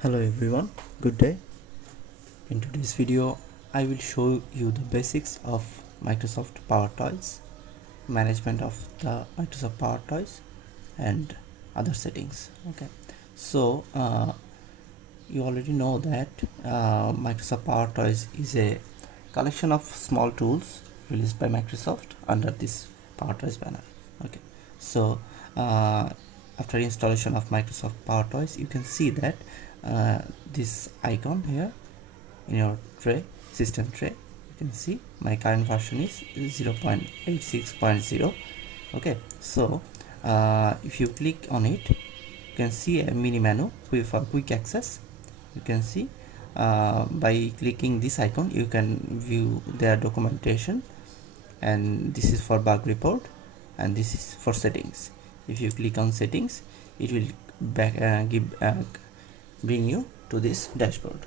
Hello everyone, good day. In today's video I will show you the basics of Microsoft PowerToys, management of the Microsoft PowerToys and other settings. Okay, so you already know that Microsoft PowerToys is a collection of small tools released by Microsoft under this PowerToys banner. Okay, so after installation of Microsoft PowerToys, you can see that this icon here in your tray, system tray, you can see my current version is 0.86.0. okay, so if you click on it, you can see a mini menu for quick access. You can see by clicking this icon you can view their documentation, and this is for bug report and this is for settings. If you click on settings, it will bring you to this dashboard.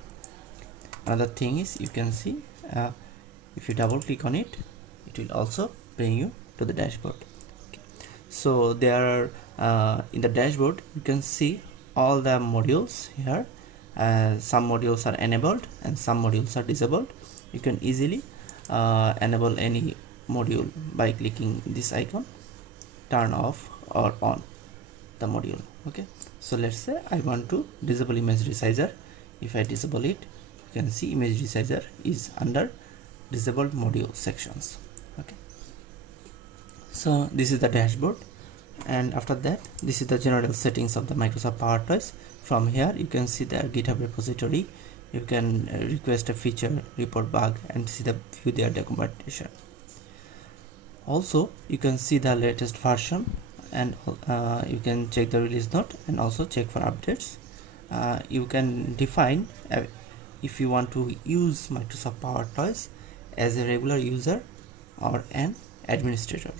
Another thing is, you can see if you double click on it, it will also bring you to the dashboard. Okay. So there are in the dashboard you can see all the modules here. Some modules are enabled and some modules are disabled. You can easily enable any module by clicking this icon, turn off or on the module. Okay, so let's say I want to disable image resizer. If I disable it, you can see image resizer is under disabled module sections. Okay, so this is the dashboard, and after that this is the general settings of the Microsoft PowerToys. From here you can see their GitHub repository. You can request a feature, report bug, and see the view their documentation. Also you can see the latest version, and you can check the release note and also check for updates. You can define if you want to use Microsoft PowerToys as a regular user or an administrator.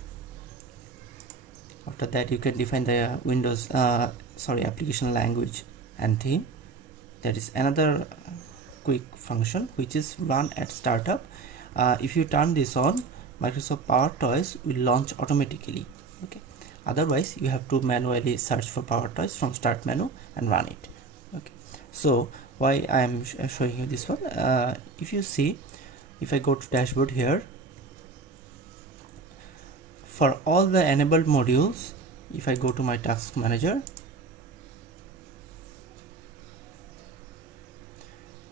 After that you can define the Windows application language and theme. That is another quick function which is run at startup. If you turn this on, Microsoft PowerToys will launch automatically. Okay, otherwise you have to manually search for PowerToys from start menu and run it. Okay, so why I am showing you this one, if you see, if I go to dashboard here, for all the enabled modules, if I go to my task manager,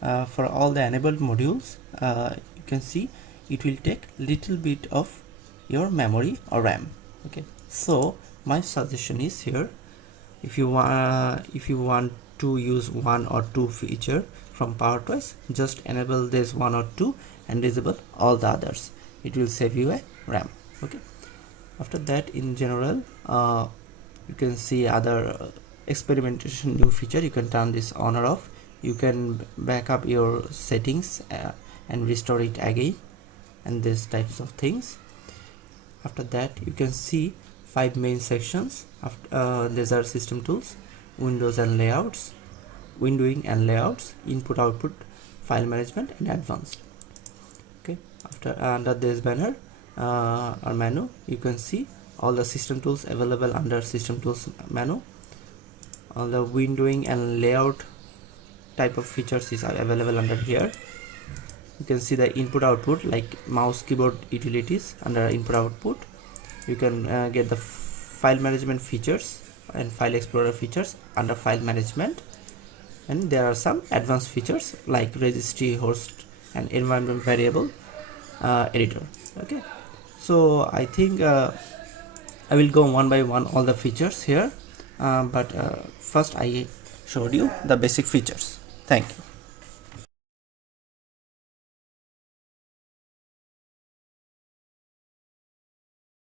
for all the enabled modules, you can see it will take little bit of your memory or RAM. Okay, so my suggestion is here, if you want to use one or two feature from PowerToys, just enable this one or two and disable all the others. It will save you a RAM. Okay, after that, in general, you can see other experimentation new feature. You can turn this on or off. You can back up your settings and restore it again, and these types of things. After that, you can see 5 main sections. These are system tools, windows and layouts, windowing and layouts, input output, file management, and advanced. Okay, after under this banner or menu, you can see all the system tools available under system tools menu. All the windowing and layout type of features is available under here. You can see the input output like mouse keyboard utilities under input output. You can get the file management features and file explorer features under file management, and there are some advanced features like registry, host, and environment variable editor. Okay, so I think I will go one by one all the features here, but first I showed you the basic features. Thank you.